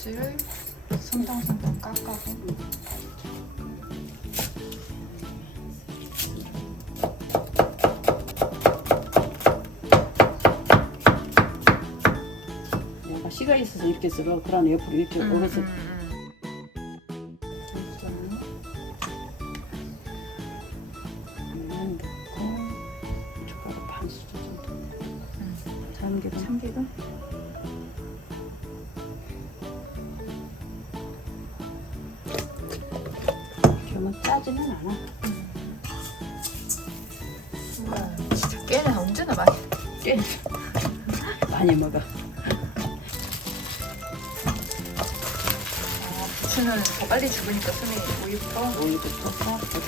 부추를 손동손동 깎아서 얘가 씨가 있어서 이렇게 썰어. 그러나 옆으로 이렇게 음, 오면서 음, 면 넣고 젓가락 반 수저 정도. 음. 참기름. 참기름. 그러면 짜지는 않아. 우와, 진짜 깨는 언제나 많이 꽤 많이 먹어. 아, 부추는 더 빨리 죽으니까 숨이 오이부터 다음에